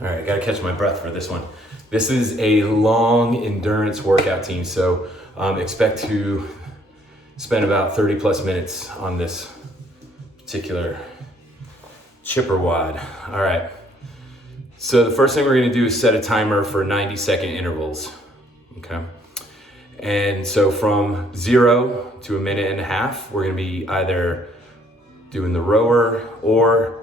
All right, I gotta catch my breath for this one. This is a long endurance workout team, so expect to spend about 30 plus minutes on this particular chipper wad. All right, so the first thing we're gonna do is set a timer for 90-second intervals, okay? And so from 0 to 1.5 minutes, we're gonna be either doing the rower or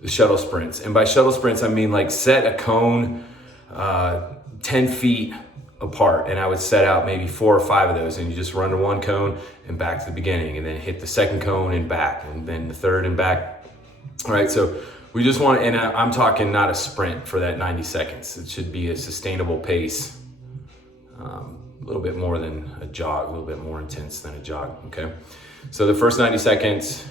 the shuttle sprints. And by shuttle sprints, I mean like set a cone 10 feet apart, and I would set out maybe 4 or 5 of those, and you just run to one cone and back to the beginning, and then hit the second cone and back, and then the third and back. All right, so we just want, and I'm talking not a sprint for that 90 seconds. It should be a sustainable pace, a little bit more than a jog, a little bit more intense than a jog, okay? So the first 90 seconds,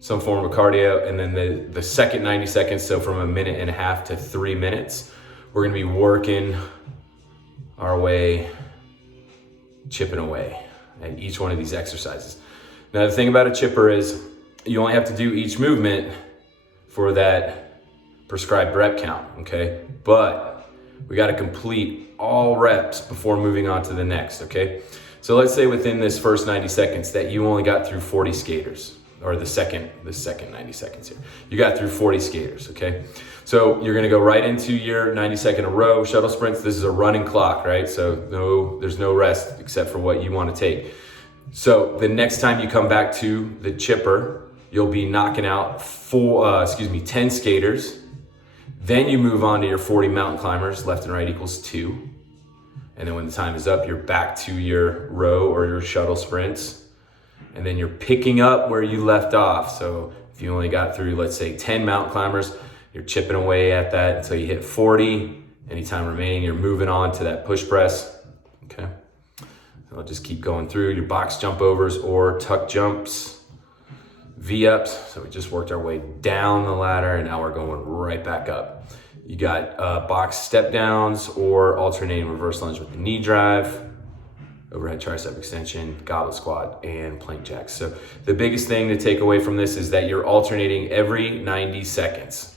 some form of cardio, and then the second 90 seconds, so from 1.5 minutes to 3 minutes, we're gonna be working our way, chipping away at each one of these exercises. Now the thing about a chipper is you only have to do each movement for that prescribed rep count, okay? But we gotta complete all reps before moving on to the next, okay? So let's say within this first 90 seconds that you only got through 40 skaters, or the second 90 seconds here. You got through 40 skaters, okay? So you're gonna go right into your 90-second row, shuttle sprints. This is a running clock, right? So there's no rest except for what you wanna take. So the next time you come back to the chipper, you'll be knocking out 10 skaters. Then you move on to your 40 mountain climbers, left and right equals 2. And then when the time is up, you're back to your row or your shuttle sprints. And then you're picking up where you left off. So if you only got through, let's say 10 mountain climbers, you're chipping away at that until you hit 40. Anytime remaining, you're moving on to that push press, okay? So I'll just keep going through your box jump overs or tuck jumps, V-ups. So we just worked our way down the ladder, and now we're going right back up. You got box step downs or alternating reverse lunge with the knee drive, overhead tricep extension, goblet squat, and plank jacks. So the biggest thing to take away from this is that you're alternating every 90 seconds.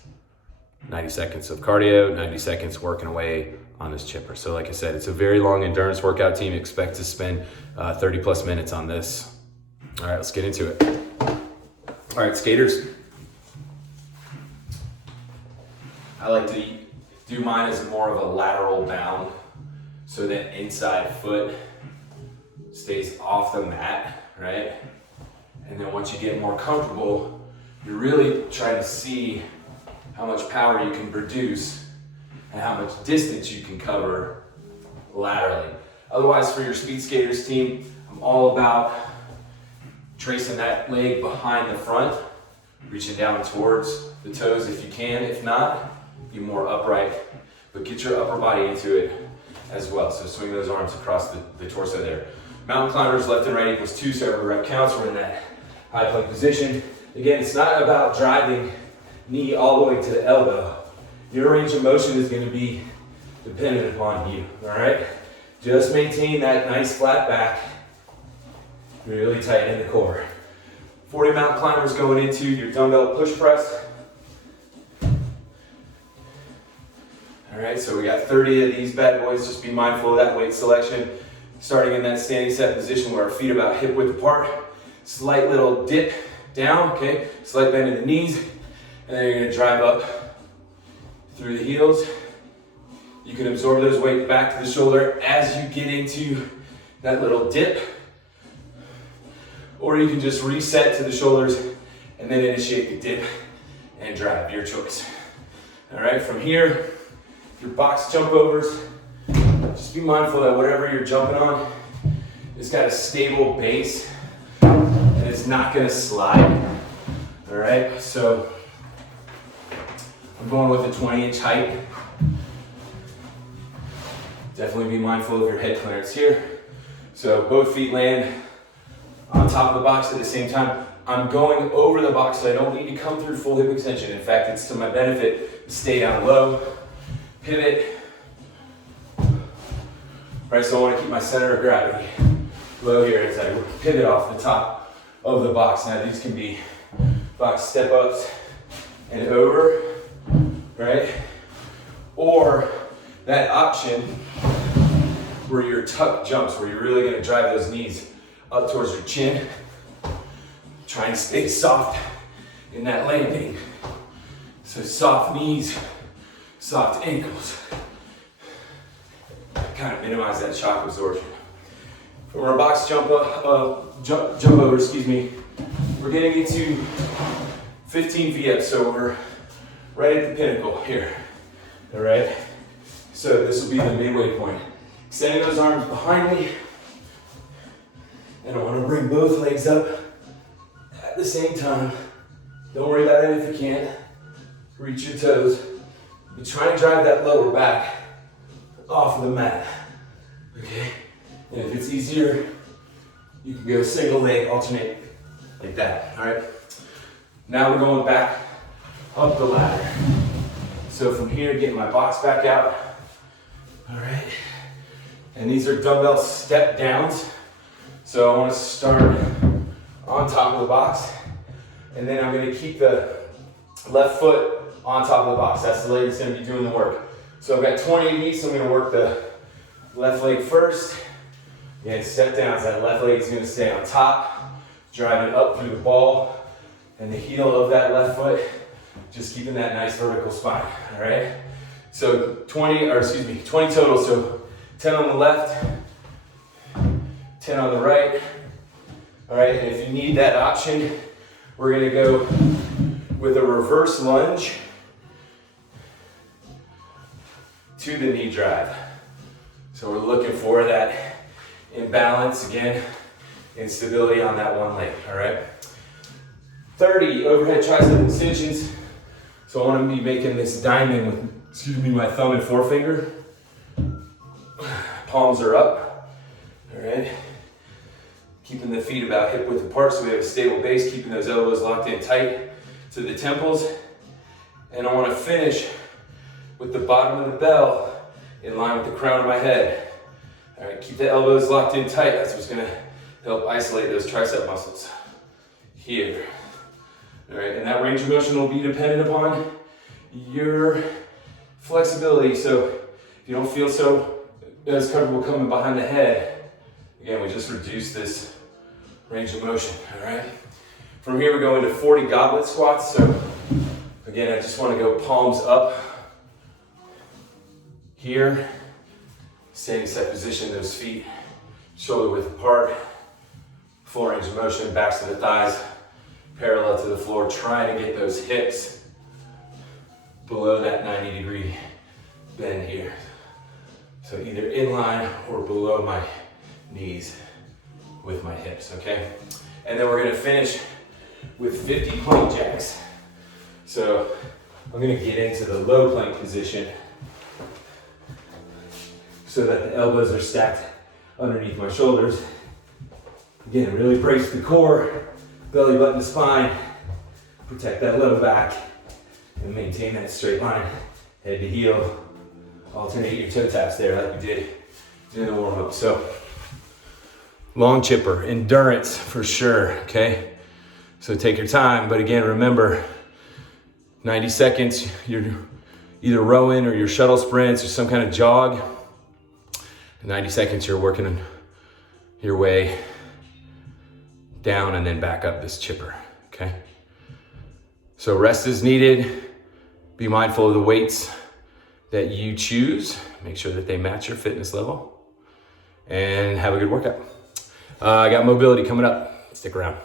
90 seconds of cardio, 90 seconds working away on this chipper. So like I said, it's a very long endurance workout team. Expect to spend 30 plus minutes on this. All right, let's get into it. All right, skaters. I like to do mine as more of a lateral bound so that inside foot stays off the mat, right? And then once you get more comfortable, you're really trying to see how much power you can produce and how much distance you can cover laterally. Otherwise, for your speed skaters team, I'm all about tracing that leg behind the front, reaching down towards the toes if you can. If not, be more upright, but get your upper body into it as well. So swing those arms across the torso there. Mountain climbers, left and right equals 2, so every rep counts. We're in that high plank position. Again, it's not about driving knee all the way to the elbow. Your range of motion is gonna be dependent upon you, all right? Just maintain that nice flat back, really tighten the core. 40 mountain climbers going into your dumbbell push press. All right, so we got 30 of these bad boys. Just be mindful of that weight selection. Starting in that standing set position where our feet are about hip width apart. Slight little dip down, okay? Slight bend in the knees. And then you're gonna drive up through the heels. You can absorb those weights back to the shoulder as you get into that little dip. Or you can just reset to the shoulders and then initiate the dip and drive, your choice. All right, from here, your box jump overs, just be mindful that whatever you're jumping on has got a stable base and it's not gonna slide. All right, so I'm going with a 20-inch height. Definitely be mindful of your head clearance here. So both feet land on top of the box at the same time. I'm going over the box, so I don't need to come through full hip extension. In fact, it's to my benefit to stay down low, pivot. Right, so I want to keep my center of gravity low here as I pivot off the top of the box. Now these can be box step ups and over, right? right? Or that option where your tuck jumps, where you're really gonna drive those knees up towards your chin. Try and stay soft in that landing. So soft knees, soft ankles. Kind of minimize that shock absorption. From our box jump over, excuse me, we're getting into 15 feet up, so we're right at the pinnacle here. All right. So this will be the midway point. Extending those arms behind me, and I want to bring both legs up at the same time. Don't worry about it if you can't. Reach your toes. You're trying to drive that lower back off of the mat. Okay? And if it's easier, you can go single leg, alternate like that. All right? Now we're going back up the ladder. So from here, getting my box back out. All right? And these are dumbbell step downs. So I want to start on top of the box, and then I'm going to keep the left foot on top of the box. That's the leg that's going to be doing the work. So I've got 20 of these, so I'm going to work the left leg first. Again, step downs. That left leg is going to stay on top, driving up through the ball and the heel of that left foot, just keeping that nice vertical spine. All right. So 20 total. So 10 on the left, 10 on the right. All right, and if you need that option, we're gonna go with a reverse lunge to the knee drive. So we're looking for that imbalance, again, instability on that one leg, all right? 30 overhead tricep extensions. So I wanna be making this diamond with, my thumb and forefinger. Palms are up, all right? Keeping the feet about hip width apart so we have a stable base, keeping those elbows locked in tight to the temples. And I want to finish with the bottom of the bell in line with the crown of my head. All right, keep the elbows locked in tight. That's what's going to help isolate those tricep muscles here. All right, and that range of motion will be dependent upon your flexibility. So if you don't feel as comfortable coming behind the head, again, we just reduce this range of motion, all right? From here, we go into 40 goblet squats. So again, I just want to go palms up here. Stay in set position, those feet shoulder width apart. Full range of motion, backs to the thighs, parallel to the floor. Trying to get those hips below that 90-degree bend here. So either in line or below my knees with my hips, okay? And then we're gonna finish with 50 plank jacks. So I'm gonna get into the low plank position so that the elbows are stacked underneath my shoulders. Again, really brace the core, belly button to spine, protect that low back, and maintain that straight line, head to heel. Alternate your toe taps there like we did in the warm-up. So long chipper, endurance for sure, okay? So take your time, but again, remember, 90 seconds, you're either rowing or your shuttle sprints or some kind of jog. 90 seconds, you're working your way down and then back up this chipper, okay? So rest is needed. Be mindful of the weights that you choose. Make sure that they match your fitness level and have a good workout. I got mobility coming up. Stick around.